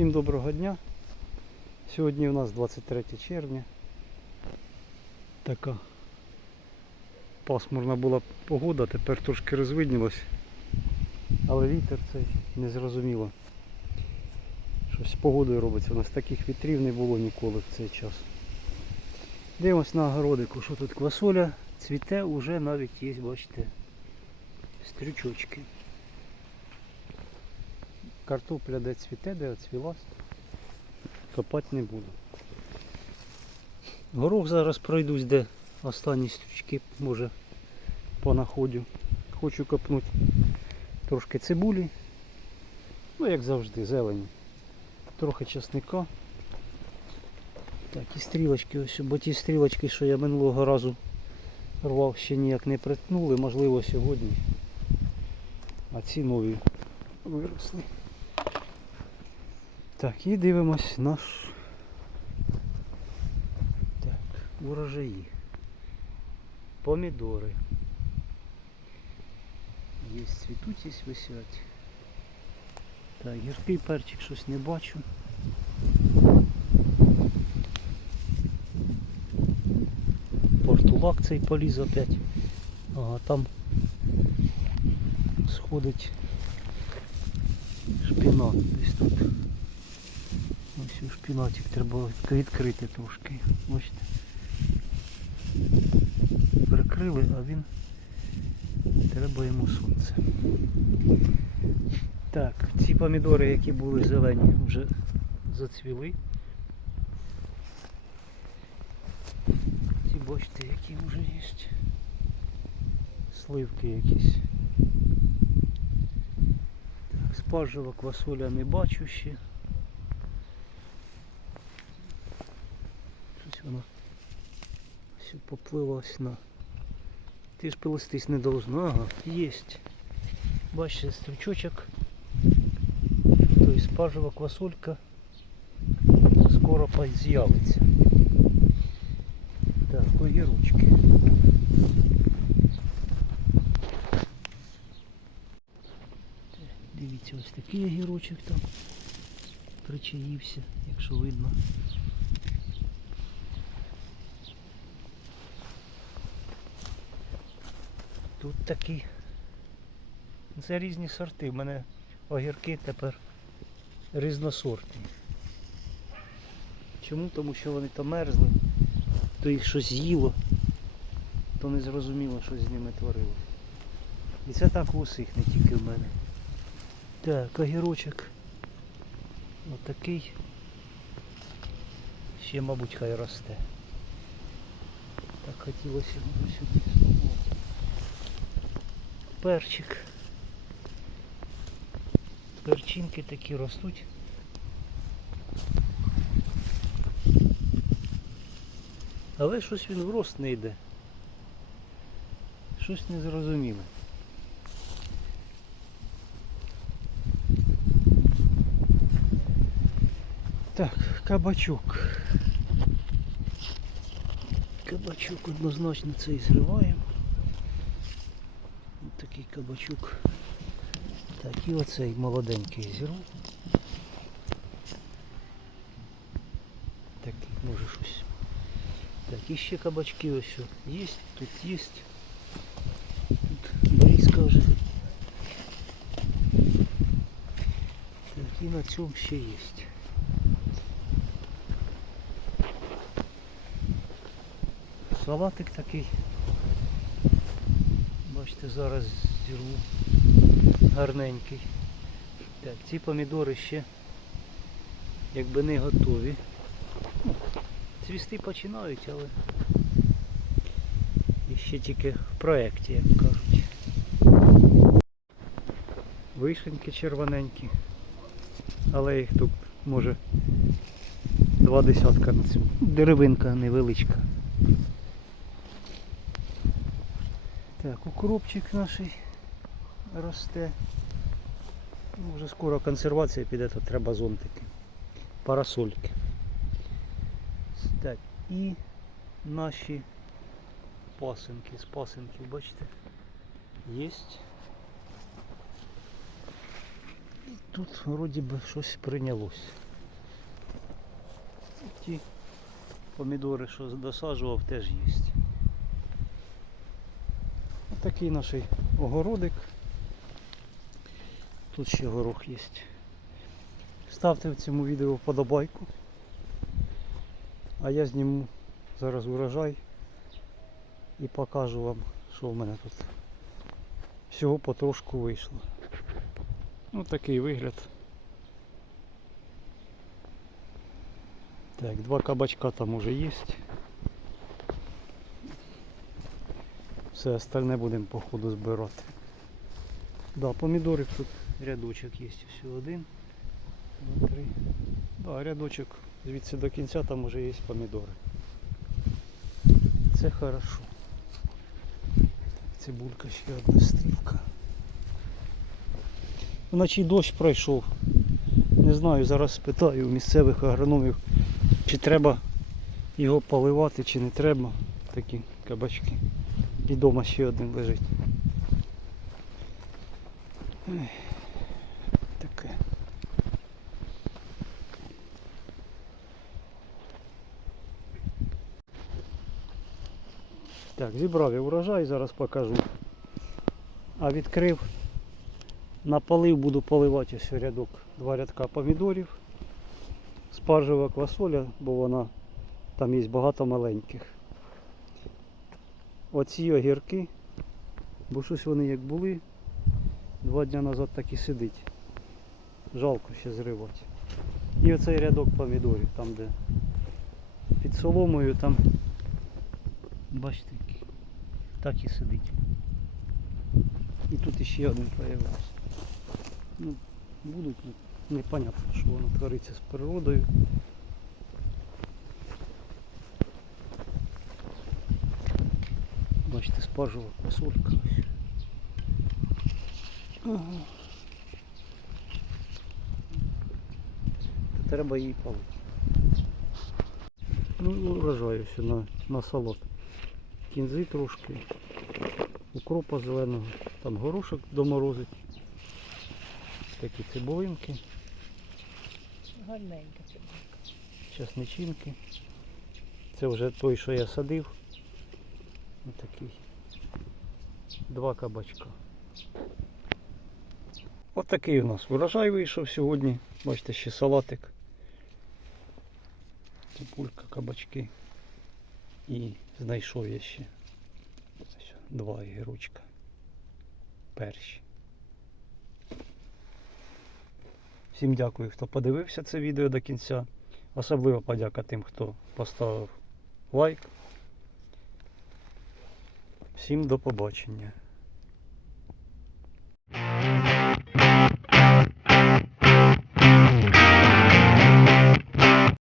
Всім доброго дня. Сьогодні у нас 23 червня. Така пасмурна була погода, тепер трошки розвиднілось. Але вітер цей незрозуміло. Щось з погодою робиться. У нас таких вітрів не було ніколи в цей час. Дивимось на огородику, що тут квасоля цвіте, уже навіть є, бачите, стрючочки. Картопля де цвіте, де оцвілась. Копати не буду. Горох зараз пройдусь, де останні стрічки, може, понаходю. Хочу копнути трошки цибулі. Ну, як завжди, зелені. Трохи чесника. Так, і стрілочки ось, бо ті стрілочки, що я минулого разу рвав, ще ніяк не притнули, можливо сьогодні. А ці нові виросли. Так, і дивимось наш так, урожаї. Помідори. Є цвітуть, є висять. Так, гіркий перчик щось не бачу. Портулак цей поліз опять. Ага, там сходить шпінат десь тут. Ось у шпінатик треба відкрити трошки. Бачите. Прикрили, а він треба йому сонце. Так, ці помідори, які були зелені, вже зацвіли. Ці бачите, які вже є. Сливки якісь. Так, спаржева квасоля не бачу ще. Щось воно все поплилось на. Ти ж пилостись не должно. Ага, єсть. Бачите, стручочок. Тобто спаржева квасолька скоро з'явиться. Так, огірочки. Дивіться, ось такий огірочок там причаївся, якщо видно. Тут такі. Це різні сорти. У мене огірки тепер різносортні. Чому? Тому що вони то мерзли, то їх щось їло, то не зрозуміло, що з ними творилось. І це так у усіх, не тільки в мене. Так, огірочок. Отакий. Ще, мабуть, хай росте. Так хотілося сюди. Перчик. Перчинки такі ростуть. Але щось він в рост не йде. Щось незрозуміле. Так, кабачок. Кабачок однозначно цей зриваємо. Такий кабачок. Так, і оцей молоденький зіру. Такий, може щось. Так, ще кабачки ось є, тут є. Тут близько вже. Так, на цьому ще є. Салатик такий. Бачите, зараз зірву гарненький. Так, ці помідори ще якби не готові. Ну, Цвісти починають, але ще тільки в проєкті, як кажуть. Вишеньки червоненькі. Але їх тут може два десятка на цьому. Деревинка невеличка. Так, укропчик наш росте. Ну, вже скоро консервація піде, то треба зонтики. Парасольки. Так, і наші пасинки. З пасинків, бачите, є. І тут вроді би щось прийнялось. ті помідори, що досаджував, теж є. Отакий наш огородик. Тут ще горох є. Ставте в цьому відео вподобайку. А я зніму зараз урожай і покажу вам, що в мене тут всього потрошку вийшло. Ну такий вигляд. Так, два кабачка там уже є. Все остальне будемо по ходу збирати. Да, помідорів тут рядочок є всього один, два, три. Да, рядочок звідси до кінця там уже є помідори. Це хорошо. Цибулька ще одна стрілка. Вночі дощ пройшов. Не знаю, зараз спитаю у місцевих агрономів, чи треба його поливати, чи не треба. Такі кабачки. І дома ще один лежить. Ой, Таке. Так, зібрав я урожай, зараз покажу. А відкрив, напалив, буду поливати ось рядок, два рядка помідорів. Спаржева квасоля, бо вона там є багато маленьких. Оці огірки, бо щось вони як були, два дні назад так і сидить. Жалко ще зривати. І оцей рядок помідорів, там де під соломою, там бачите, так і сидить. І тут іще один появився. Ну, будуть, ну, непонятно, що воно твориться з природою. Бачите, спаржова квасолька. Ага. Та треба її палити. Ну, урожаю все на, на салат. Кінзи трошки, укропа зеленого, там горошок доморозить. Такі цибулинки, Гарненька це. часничинки. Це вже той, що я садив. Отакий. Два кабачка. Отакий у нас урожай вийшов сьогодні. Бачите, ще салатик. Цибулька, кабачки. І знайшов я ще ось два огірочка. Перші. Всім дякую, хто подивився це відео до кінця. Особливо подяка тим, хто поставив лайк. Всім до побачення.